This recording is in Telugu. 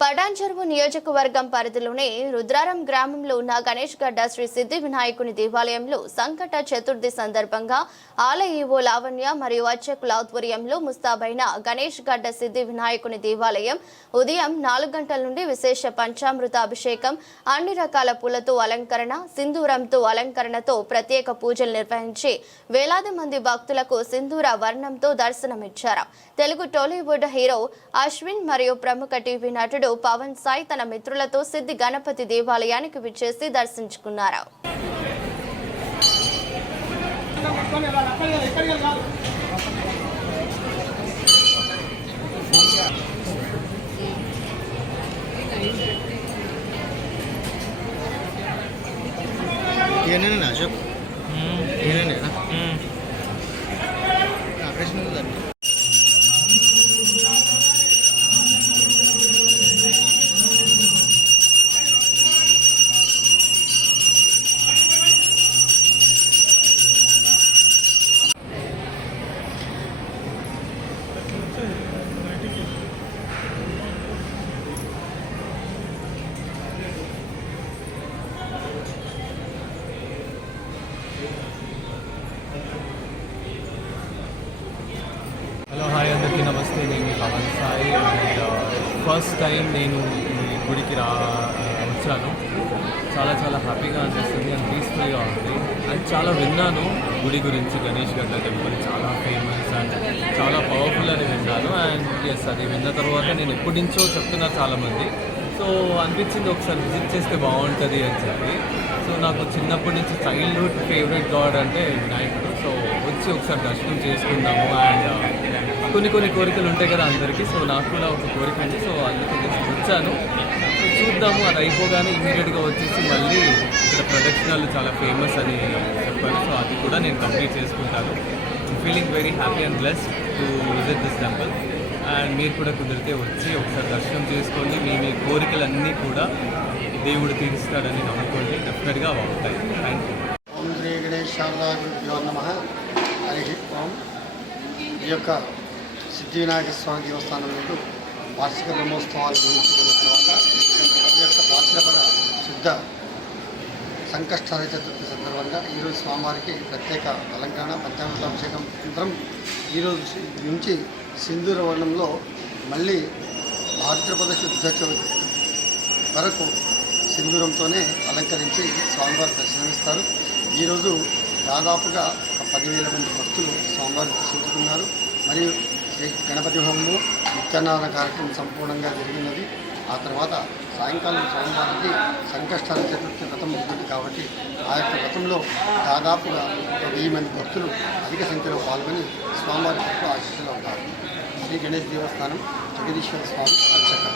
పటాన్చెరువు నియోజకవర్గం పరిధిలోని రుద్రారం గ్రామంలో ఉన్న గణేష్ గడ్డ శ్రీ సిద్ధి వినాయకుని దేవాలయంలో సంకట చతుర్థి సందర్భంగా ఆలయ ఈవో లావణ్య మరియు అర్చకుల ఆధ్వర్యంలో ముస్తాబైన గణేష్ గడ్డ సిద్ధి వినాయకుని దేవాలయం ఉదయం నాలుగు గంటల నుండి విశేష పంచామృత అభిషేకం అన్ని రకాల పూలతో అలంకరణ సింధూరంతో అలంకరణతో ప్రత్యేక పూజలు నిర్వహించి వేలాది మంది భక్తులకు సింధూర వర్ణంతో దర్శనమిచ్చారు. తెలుగు టాలీవుడ్ హీరో అశ్విన్ మరియు ప్రముఖ టీవీ నటుడు పవన్ సాయి తన మిత్రులతో సిద్ధి గణపతి దేవాలయానికి విచ్చేసి దర్శించుకున్నారు. ఈయననేనా అశోక్? ఈయననేనా ఆపరేషన్ ఉందండి Sai and uh, first time నేను ఈ గుడికి రా uh, వచ్చాను. చాలా చాలా హ్యాపీగా అనిపిస్తుంది అండ్ పీస్ఫుల్గా ఉంది. అండ్ చాలా విన్నాను గుడి గురించి గణేష్ గడ్డ టెంపుల్ చాలా ఫేమస్ అండ్ చాలా పవర్ఫుల్ అని విన్నాను. అండ్ ఎస్ అది విన్న తర్వాత నేను ఎప్పటి నుంచో చెప్తున్నారు చాలామంది. సో అనిపించింది ఒకసారి విజిట్ చేస్తే బాగుంటుంది అని చెప్పి. సో నాకు చిన్నప్పటి నుంచి చైల్డ్హుడ్ ఫేవరెట్ గాడ్ అంటే వినాయకుడు. సో వచ్చి ఒకసారి దర్శనం చేసుకుందాము. అండ్ కొన్ని కొన్ని కోరికలు ఉంటాయి కదా అందరికీ. సో నాకు కూడా ఒక కోరిక ఉంది. సో అందుకే just వచ్చాను. చూద్దాము. అది అయిపోగానే ఇమీడియట్గా వచ్చేసి మళ్ళీ ఇక్కడ ప్రదక్షిణాలు చాలా ఫేమస్ అని చెప్పారు. సో అది కూడా నేను కంప్లీట్ చేసుకుంటాను. Feeling very happy and bless to visit this temple and మీరు కూడా కుదిరితే వచ్చి ఒకసారి దర్శనం చేసుకోండి. మీ మీ కోరికలన్నీ కూడా దేవుడు తీరుస్తాడని నమ్ముకోండి. డెఫినెట్గా అవుతాయి థ్యాంక్ యూ ఓం శ్రీ గణేష్ నమ. హరి ఓం. ఈ యొక్క సిద్ధివినాయక స్వామి దేవస్థానం నుండి వార్షిక బ్రహ్మోత్సవాలు నిర్మించుకున్న తర్వాత ఈ యొక్క భాద్రపద శుద్ధ సంకష్టాల చతుర్థి సందర్భంగా ఈరోజు స్వామివారికి ప్రత్యేక అలంకరణ పంచామృతాభిషేకం అనంతరం ఈరోజు నుంచి సింధూర వర్ణంలో మళ్ళీ భాద్రపద శుద్ధ చవితి వరకు సింధూరంతోనే అలంకరించి స్వామివారి దర్శనమిస్తారు. ఈరోజు దాదాపుగా ఒక పదివేల మంది భక్తులు స్వామివారిని దర్శించుకున్నారు. మరియు శ్రీ గణపతి హోమము నిత్యాన్నదాన కార్యక్రమం సంపూర్ణంగా జరిగినది. ఆ తర్వాత సాయంకాలం స్వామివారికి సంకష్టాల చతుర్థి వ్రతం ఉంటుంది కాబట్టి ఆ యొక్క వ్రతంలో దాదాపుగా ఒక వెయ్యి మంది భక్తులు అధిక సంఖ్యలో పాల్గొని స్వామివారి పట్ల ఆశీస్సులు అవుతారు. శ్రీ గణేష్ దేవస్థానం జగదీశ్వర స్వామి అర్చక.